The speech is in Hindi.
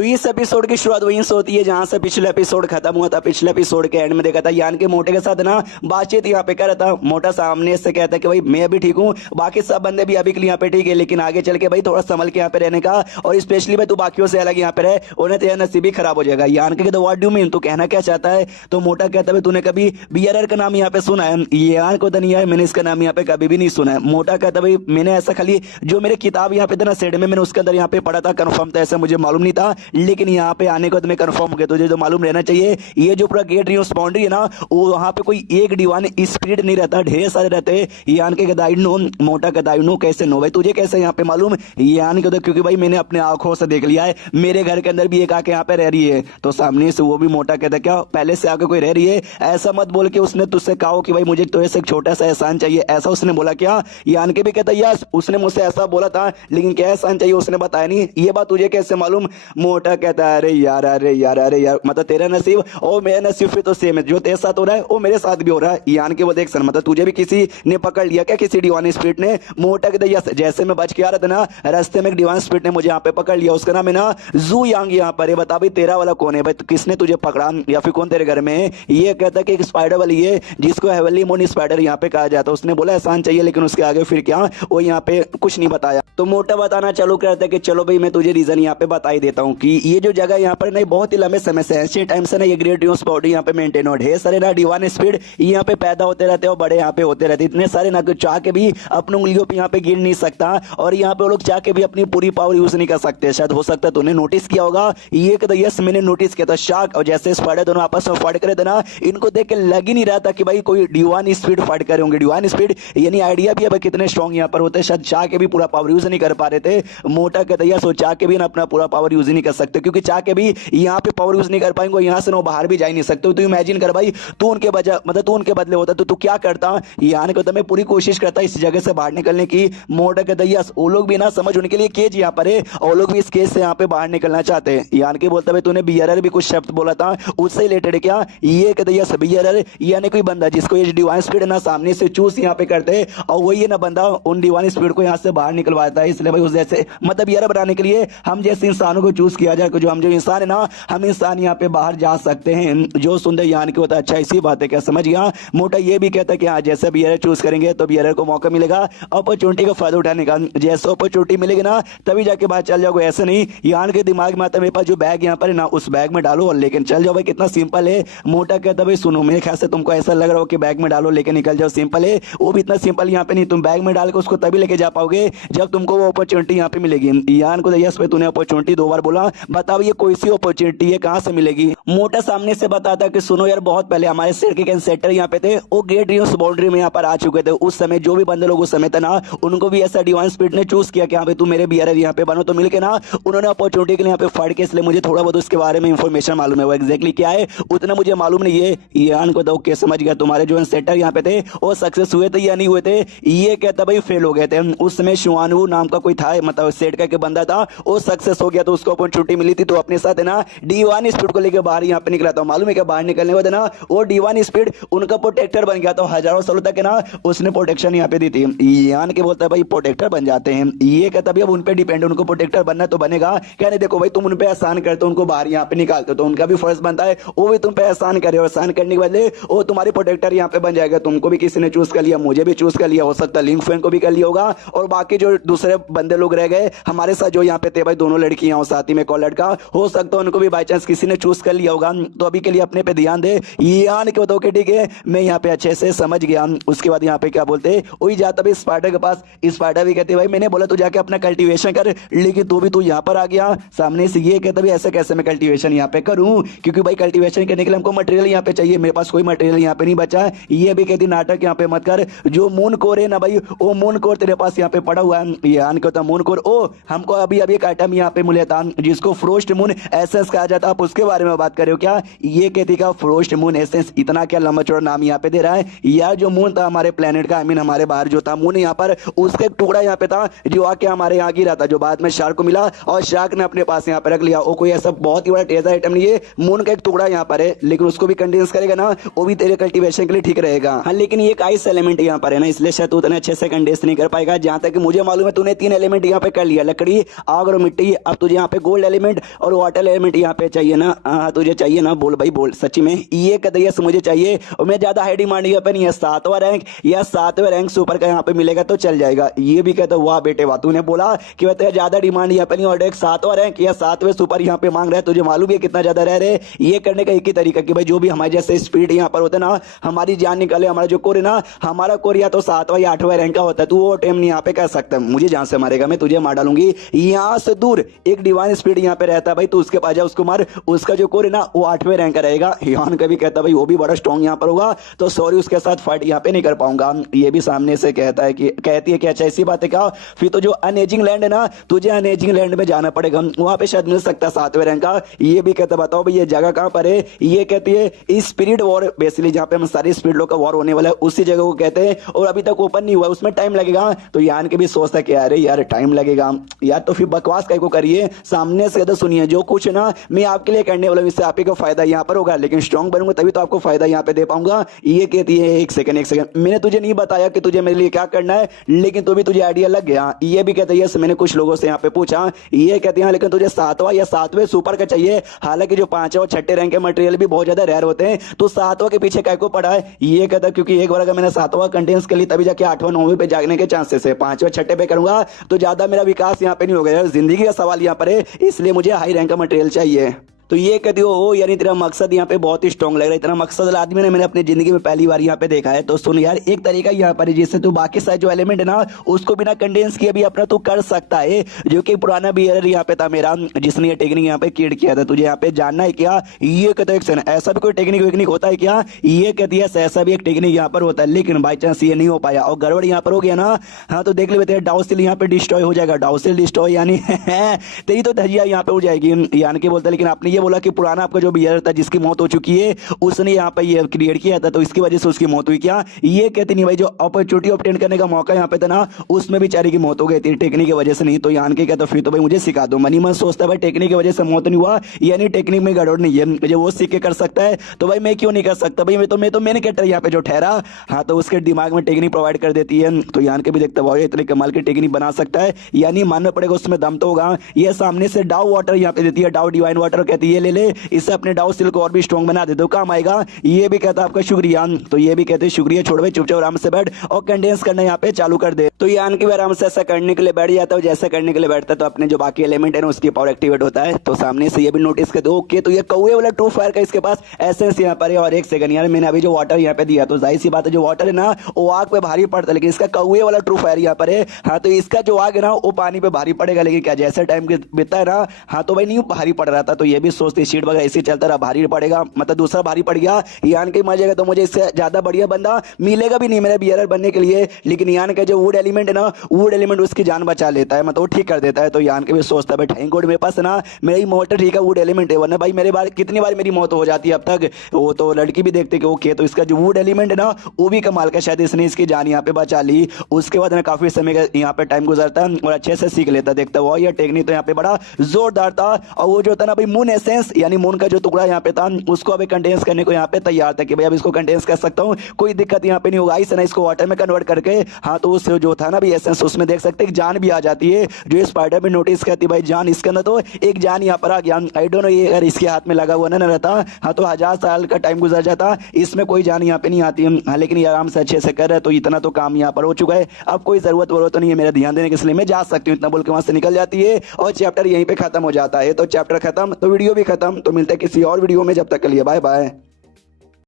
तो इस एपिसोड की शुरुआत वहीं से होती है जहां से पिछले एपिसोड खत्म हुआ था। पिछले एपिसोड के एंड में देखा था यान के मोटे के साथ ना बातचीत यहाँ पे कर रहा था। मोटा सामने से कहता है कि भाई मैं अभी ठीक हूँ, बाकी सब बंदे भी अभी के लिए यहाँ पे ठीक है, लेकिन आगे चल के भाई थोड़ा संभल के यहाँ पे रहने का, और स्पेशली भाई तू बाकियों से अलग यहाँ पे रहे, उन्हें तेरा नसीब ही खराब हो जाएगा। यान के व्हाट डू मीन, तू कहना क्या चाहता है? तो मोटा कहता है तूने कभी बीआरआर का नाम यहाँ पे सुना है? यान को तो नहीं है, मैंने इसका नाम यहाँ पे कभी भी नहीं सुना है। मोटा कहता भाई मैंने ऐसा खाली जो मेरे किताब यहाँ पे था ना सेट में, मैंने उसके अंदर यहाँ पे पढ़ा था, कंफर्म था, ऐसा मुझे मालूम नहीं था, लेकिन यहाँ पे आने को तुम्हें कंफर्म हो गया। तुझे जो मालूम रहना चाहिए, ये जो पूरा गेट रियोस बाउंड्री है ना, वो वहां पे कोई एक डिवाइन स्पिरिट नहीं रहता, ढेर सारे रहते हैं। यान के गदाई नो, मोटा गदाई नो कैसे नो भाई, तुझे कैसे यहाँ पे मालूम? यान के तो क्योंकि भाई मैंने अपने आंखों से देख लिया है, मेरे घर के अंदर भी एक आके यहाँ पे रह रही है। तो सामने से वो भी मोटा कहता क्या पहले से आके कोई रह रही है? ऐसा मत बोल के उसने तुझसे कहा कि भाई मुझे तो ऐसे एक छोटा सा एहसान चाहिए, ऐसा उसने बोला क्या? यान के भी कहता यस, उसने मुझसे ऐसा बोला था, लेकिन क्या एहसान चाहिए उसने बताया नहीं। ये बात तुझे कैसे मालूम? मोटा कहता है अरे यार अरे यार अरे यार, मतलब तेरा नसीब और मेरा नसीब फिर तो सेम है, जो तेरे साथ हो रहा है वो मेरे साथ भी हो रहा है। यान के वो देख सर, मतलब तुझे भी किसी ने पकड़ लिया क्या, किसी डिवाइन स्पिरिट ने? मोटा कहता यस, जैसे मैं बच के आ रहा था ना, रास्ते में एक डिवाइन स्पिरिट ने मुझे यहाँ पे पकड़ लिया, उसका नाम है ना जू यांग। यहाँ पर बता भाई तेरा वाला कौन है भाई, किसने तुझे पकड़ा या फिर कौन तेरे घर में है? ये कहता है कि एक स्पाइडर वाली है जिसको हेवनली मून स्पाइडर यहाँ पे कहा जाता है। उसने बोला एहसान चाहिए, लेकिन उसके आगे फिर क्या वो यहाँ पे कुछ नहीं बताया। तो मोटा बताना चालू करता है कि चलो भाई मैं तुझे रीजन यहाँ पे बता ही देता हूँ कि ये जो जगह यहाँ पर नहीं बहुत ही लंबे समय से एंशिएंट टाइम से ना ये ग्रेट रियोस बॉडी यहाँ पे मेंटेन हो, ढेर सारे ना डिवाइन स्पिरिट यहाँ पे पैदा होते रहते हैं और बड़े यहाँ पे होते रहते, इतने सारे ना चाह के भी अपनी उंगलियों पे यहाँ पे गिन नहीं सकता, और यहाँ पे वो लोग चाह के भी अपनी पूरी पावर यूज नहीं कर सकते। शायद हो सकता है तूने नोटिस किया होगा, ये कहता यस मैंने नोटिस किया था। शार्क और जैसे स्पाइडर दोनों आपस में फाइट करे थे ना, इनको देख के लग ही नहीं रहा था कि भाई कोई डिवाइन स्पिरिट फाइट करे होंगे। डिवाइन स्पिरिट यानी आइडिया भी है भाई कितने स्ट्रॉन्ग यहाँ पर होते हैं, शायद चाह के भी पूरा पावर यूज नहीं कर पा रहे थे। मोटा कहता यस वो चाह के भी ना अपना पूरा पावर यूज नहीं कर सकते, क्योंकि चाह के भी यहाँ पे पावर यूज नहीं कर पाएंगे, यहाँ से ना बाहर भी जा ही नहीं सकते। तो इमेजिन कर भाई तू उनके बजा मतलब तू उनके बदले होता तो तू क्या करता? यानी कहता मैं पूरी कोशिश करता इस जगह से बाहर निकलने की। मोटा कहता यस वो लोग भी ना समझ उनके लिए केज यहाँ पर है, और लोग भी इस केज से यहाँ पे बाहर निकलना चाहते हैं। यानी कि बोलता भाई तूने बीआरआर भी कुछ शब्द बोला था, उससे रिलेटेड क्या? ये कहते यस बीआरआर यानी कोई बंदा जिसको ये डिवाइन स्पिरिट ना सामने से चूज यहाँ पे करते, और वही ना बंदा उन डिवाइन स्पिरिट को यहाँ से बाहर निकलवाता है। इसलिए भाई उस जैसे मतलब बीआरआर बनाने के लिए हम जैसे इंसानों को चूज किया जाए, जो हम जो इंसान है ना, हम इंसान यहाँ पे बाहर जा सकते हैं। जो सुंदर यान के होता है, अच्छा इसी बात है क्या, समझ गया? मोटा ये भी कहता है कि हाँ जैसे बीआरआर चूज करेंगे तो बीआरआर को मौका मिलेगा अपॉर्चुनिटी का फायदा उठाने का, जैसे अपॉर्चुनिटी मिलेगी ना तभी जाके बाहर चल जाओगे, ऐसे नहीं यान के दिमाग में आता है मेरे पास जो बैग यहाँ पर है ना उस बैग में डालो और लेकिन चल जाओ भाई, कितना सिंपल है। मोटा कहता भाई सुनो मेरे ख्याल से तुमको ऐसा लग रहा हो कि बैग में डालो लेके निकल जाओ, सिंपल है, वो भी इतना सिंपल यहाँ पे नहीं। तुम बैग में डाल के उसको तभी लेके जा पाओगे जब तुमको वो अपॉर्चुनिटी यहाँ पे मिलेगी। यान को यस भाई तूने अपॉर्चुनिटी 2 बार बोला, बताओ ये कोई सी अपॉर्चुनिटी है, कहाँ से मिलेगी? मोटा सामने से बताता कि सुनो यार बहुत पहले हमारे सिर के सेक्टर यहाँ पे थे, वो ग्रेट रियोस बाउंड्री में यहाँ पर आ चुके थे। उस समय जो भी बंदे लोग उस समय था ना, उनको भी ऐसा डिवाइन स्पिरिट ने चूज किया कि हाँ भाई तू मेरे बीआरआर यहाँ पे बनो, तो मिलके ना उन्होंने अपॉर्चुनिटी के लिए यहाँ पे फाइट किया। इसलिए मुझे थोड़ा बहुत उसके बारे में इंफॉर्मेशन मालूम है, वो एक्जैक्टली क्या है उतना मुझे मालूम नहीं है। यान को तो ओके समझ गया, तुम्हारे जो सेटर यहाँ पे थे वो सक्सेस हुए थे या नहीं हुए थे? ये कहता भाई फेल हो गए थे। उस समय शुआनू नाम का कोई था, मतलब सेट का बंदा था, वो सक्सेस हो गया तो उसको अपॉर्चुनिटी मिली थी, तो अपने साथ है ना डिवाइन स्पिरिट को लेकर बाहर यहाँ पे निकला था। मालूम है क्या बाहर निकलने के बाद ना वो डिवाइन स्पिरिट उनका प्रोटेक्टर बन गया था, हजारों सालों तक है ना उसने प्रोटेक्शन यहाँ पे दी थी। यान के बोलता है भाई प्रोटेक्टर बन जाते हैं, ये कहता भाई अब उन पे डिपेंड, उनको प्रोटेक्टर बनना तो बनेगा क्या नहीं। देखो भाई तुम उन पे एहसान करते हो, उनको बाहर यहाँ पे निकालते हो, तो उनका भी फर्ज बनता है वो भी तुम पे एहसान करे, और एहसान करने के बदले वो तुम्हारी प्रोटेक्टर यहाँ पे बन जाएगा। तुमको भी किसी ने चूज कर लिया, मुझे भी चूज कर लिया, हो सकता है लिंक फ्रेंड को भी कर लिया होगा, और बाकी जो दूसरे बंदे लोग रह गए हमारे साथ जो यहाँ पे थे भाई दोनों लड़कियां और साथ ही में कॉल लड़का, हो सकता है उनको भी बाई चांस किसी ने चूज कर लिया होगा। तो अभी के लिए अपने पे ध्यान दे। यान के बताओ कि ठीक है मैं यहाँ पे अच्छे से समझ गया। उसके बाद यहाँ पे क्या बोलते वही जाता भाई स्पाइडर के पास, स्पाइडर भी कहते भाई मैंने बोला तू जाके अपना कल्टीवेशन कर, लेकिन तू यहाँ पर आ गया सामने से। ये कहता भाई ऐसे कैसे मैं कल्टीवेशन यहाँ पे करूँ, क्योंकि भाई कल्टीवेशन करने के लिए हमको मटेरियल यहाँ पे चाहिए, मेरे पास कोई मटेरियल यहाँ पे नहीं बचा। ये भी कहती नाटक यहाँ पे मत कर, जो मून कोर है ना भाई वो मून कोर तेरे पास यहाँ पे पड़ा हुआ है। यान कहता मून कोर, ओ हमको अभी अभी एक आइटम यहाँ पे मिला था जिसको फ्रोस्ट मून एसेंस कहा जाता है, आप उसके बारे में बात कर रहे हो क्या? ये कहती का फ्रोस्ट मून एसेंस, इतना क्या लंबा चौड़ा नाम यहाँ पे दे रहा है यार। जो मून था हमारे प्लेनेट का, आई मीन हमारे बाहर जो था मून यहाँ पर, उसका एक टुकड़ा यहाँ पे था जो आके हमारे यहाँ गिरा था, जो बाद में शार्क को मिला और शार्क ने अपने पास यहाँ पे रख लिया। वो कोई ऐसा बहुत ही बड़ा ट्रेजर आइटम नहीं है, मून का एक टुकड़ा यहाँ पर है, लेकिन उसको भी कंडेंस करेगा ना वो भी तेरे कल्टीवेशन के लिए ठीक रहेगा। हाँ लेकिन ये आइस एलिमेंट यहाँ पर है ना, इसलिए शायद तू उतने अच्छे से कंडेंस नहीं कर पाएगा। जहां तक मुझे मालूम है तूने 3 एलिमेंट यहाँ पे कर लिया, लकड़ी, आग और मिट्टी। अब तुझे यहाँ पे गोल्ड गोल्ड एलिमेंट और वाटर एलिमेंट यहाँ पे चाहिए ना? हाँ तुझे चाहिए ना? बोल भाई बोल, सच्ची में ये कहते यस मुझे चाहिए और मैं ज्यादा हाई डिमांड यहाँ पे नहीं है, 7वां रैंक या 7वें रैंक सुपर का यहाँ पे मिलेगा तो चल जाएगा। ये भी कहते वाह बेटे वाह, तूने बोला कि वह ज्यादा डिमांड यहाँ पे नहीं और एक 7वां रैंक या 7वें सुपर यहाँ पे मांग रहा है, तुझे मालूम है कितना ज्यादा रह रहे। ये करने का एक ही तरीका कि भाई जो भी हमारे जैसे स्पीड यहाँ पर होता है ना, हमारी जान निकाले, हमारा जो कोर है ना, हमारा कोर या तो 7वां या 8वां रैंक का होता है, तू वो टाइम नहीं यहाँ पे कर सकता, मुझे जान से मारेगा, मैं तुझे मार डालूंगी यहाँ से दूर। एक डिवाइन स्पीड यहाँ पे रहता है भाई, तू उसके पास जा उसको मार, उसका जो कोर है ना वो 8वें रैंक का रहेगा। हियान का भी कहता भाई वो भी बड़ा स्ट्रॉन्ग यहाँ पर होगा, तो सॉरी उसके साथ फाइट यहाँ पे नहीं कर पाऊंगा। ये भी सामने से कहता है कि कहती है कि अच्छा ऐसी बात है क्या, फिर तो जो अनएजिंग लैंड है ना, तुझे अनएजिंग लैंड में जाना पड़ेगा, वहां पे शायद मिल सकता है 7वें रैंक का। ये भी कहता बताओ भाई ये जगह कहां पर है? ये कहती है स्पिरिट वॉर, बेसिकली जहां पे हम सारी स्पिरिट लोग का वॉर होने वाला है उसी जगह को कहते हैं, और अभी तक ओपन नहीं हुआ, उसमें टाइम लगेगा। तो यान के भी सोचता कि अरे यार टाइम लगेगा यार, तो फिर बकवास काय को करिए, सामने से तो सुनिए जो कुछ ना मैं आपके लिए करने वाला हूं, इससे आप ही को फायदा यहाँ पर होगा, लेकिन स्ट्रॉन्ग बनूंगा तभी तो आपको फायदा यहाँ पे दे पाऊंगा। ये कहती है एक सेकंड मैंने तुझे नहीं बताया कि तुझे मेरे लिए क्या करना है, लेकिन तो भी तुझे आइडिया लग गया। ये भी कहते हैं मैंने कुछ लोगों से यहाँ पे पूछा, ये कहते हैं लेकिन तुझे 7वां या 7वें सुपर का चाहिए, हालांकि जो 5वें और 6ठे रैंक के मटेरियल भी बहुत ज्यादा रेयर होते हैं, तो 7वां के पीछे काय को पड़ा है? ये कहता क्योंकि एक बार अगर मैंने 7वां कंटेंस के लिए तभी जाके 8वां 9वें पे जाने के चांसेस है, 5वें 6ठे पे करूंगा तो ज्यादा मेरा विकास यहाँ पे नहीं होगा, जिंदगी का सवाल यहाँ पर है, इसलिए मुझे हाई रैंक का मटेरियल चाहिए। तो ये कहती हो यानी तेरा मकसद यहाँ पे बहुत ही स्ट्रॉन्ग लग रहा है, इतना मकसद आदमी ने मैंने अपनी जिंदगी में पहली बार यहाँ पे देखा है। तो सुन यार एक तरीका यहाँ पर जिससे तू बाकी सारे जो एलिमेंट है ना उसको बिना कंडेंस किए भी अपना तू कर सकता है, जो कि पुराना बियर यहाँ पे था मेरा, जिसने ये टेक्निक यहाँ पे क्रिएट किया था, तुझे यहाँ पे जानना है क्या? ये कहता है ऐसा भी कोई टेक्निक वेक्निक होता है क्या? ये कहती है ऐसा भी एक टेक्निक यहाँ पर होता है, लेकिन बाई चांस ये नहीं हो पाया और गड़बड़ यहाँ पर हो गया ना, हाँ तो देख ले डाउसिल यहाँ पे डिस्ट्रॉय हो जाएगा, डाउसिल डिस्ट्रॉय यानी तेरी तो धजिया यहाँ पे हो जाएगी। यानी कि बोलता लेकिन आपने ये बोला कि पुराना आपका जो बियर था जिसकी मौत हो चुकी है उसने यहाँ पे ये क्रिएट किया था, तो इसकी वजह से उसकी मौत हुई क्या? ये कहते नहीं भाई, जो अपॉर्चुनिटी ऑब्टेन करने का मौका यहाँ पे था ना उसमें बेचारी की मौत हो गई थी टेक्निक की वजह से, नहीं तो यान के कहता फिर तो भाई मुझे सिखा दो। मनी मन सोचता है भाई टेक्निक की वजह से मौत नहीं हुआ, यानी टेक्निक में गड़बड़ नहीं है, मुझे वो सीख के कर सकता है तो भाई मैं क्यों नहीं कर सकता? भाई मैं तो मैंने कैटर यहाँ पे जो ठहरा, हाँ तो उसके दिमाग में टेक्निक प्रोवाइड कर देती है, तो यान के भी देखता भाई इतने कमाल की टेक्निक बना सकता है, यानी मानना पड़ेगा उसमें दम तो होगा। ये सामने से डाउ वाटर यहाँ पे देती है, डाउ डिवाइन वाटर कहती है ले ले, इससे अपने डाउ सिल को और भी स्ट्रॉन्ग बना दे दो, काम आएगा। ये भी कहता आपका शुक्रिया, तो ये भी कहते शुक्रिया छोड़ भाई, चुपचाप आराम से बैठ और कंडेंस करना यहाँ पे चालू कर दे। तो ये आन के भी आराम से ऐसा करने के लिए बैठ जाता है, जैसा करने के लिए बैठता है तो अपने जो बाकी एलिमेंट है ना उसकी पावर एक्टिवेट होता है। तो सामने से ये भी नोटिस कर दो ओके, तो ये कौवे वाला ट्रू फायर का इसके पास एसेंस यहाँ पर है। और एक सेकंड यार मैंने अभी जो वाटर यहाँ पे दिया तो जाहिर सी बात है जो वाटर है ना वो आग पे भारी पड़ता है, लेकिन इसका कौवे वाला ट्रू फायर यहाँ पर है, हाँ तो इसका जो आग है ना वो पानी पे भारी पड़ेगा, लेकिन क्या जैसे टाइम बीतता है ना, हाँ तो भाई नहीं भारी पड़ रहा था, तो ये भी सोचते शीट वगैरह ऐसे चलता रहा, भारी पड़ेगा मतलब दूसरा भारी पड़ गया, यान के मर जाएगा तो मुझे इससे ज्यादा बढ़िया बंदा मिलेगा भी नहीं मेरे बियरर बनने के लिए। लेकिन यान का जो वुड एलिमेंट है ना, वुड एलिमेंट उसकी जान बचा लेता है, मतलब ठीक कर देता है। तो यान के भी सोचता है थैंक गॉड मेरे पास ना मेरी मोटर ठीक है वुड एलिमेंट है, वरना भाई मेरे बार कितनी बार मेरी मौत हो जाती है अब तक। वो तो लड़की भी देखते कि ओके तो इसका जो वुड एलिमेंट है ना वो भी कमाल का, शायद इसने इसकी जान यहाँ पे बचा ली। उसके बाद ना काफी समय का यहाँ पे टाइम गुजरता है और अच्छे से सीख लेता, देखता वो ये टेक्निक तो यहाँ पे बड़ा जोरदार था। और वो जो था ना भाई मून एसेंस यानी मून का जो टुकड़ा यहाँ पे था उसको अभी कंडेंस करने को यहाँ पे तैयार था कि भाई अब इसको कंडेंस कर सकता हूँ, कोई दिक्कत यहाँ पे नहीं होगा। इस ना इसको वाटर में कन्वर्ट करके, हाँ तो उससे जो था ना भाई एसेंस उसमें देख सकते हैं जान भी आ जाती है, जो स्पाइडर में नोटिस करती भाई जान इसके अंदर, तो एक जान यहाँ पर आ गया। आई डोंट नो ये अगर इसके हाथ में लगा हुआ ना रहता, हाँ तो 1000 साल का टाइम गुजर जाता, इसमें कोई जान यहाँ पे नहीं आती। हाँ लेकिन ये आराम से अच्छे से कर रहा है, तो इतना तो काम यहाँ पर हो चुका है, अब कोई जरूरत नहीं है मेरा ध्यान देने के, इसलिए मैं जा सकती हूँ, इतना बोल के वहां से निकल जाती है और चैप्टर यहीं पे खत्म हो जाता है। तो चैप्टर खत्म तो वीडियो भी खत्म, तो मिलता है किसी और वीडियो में, जब तक के लिए बाय बाय।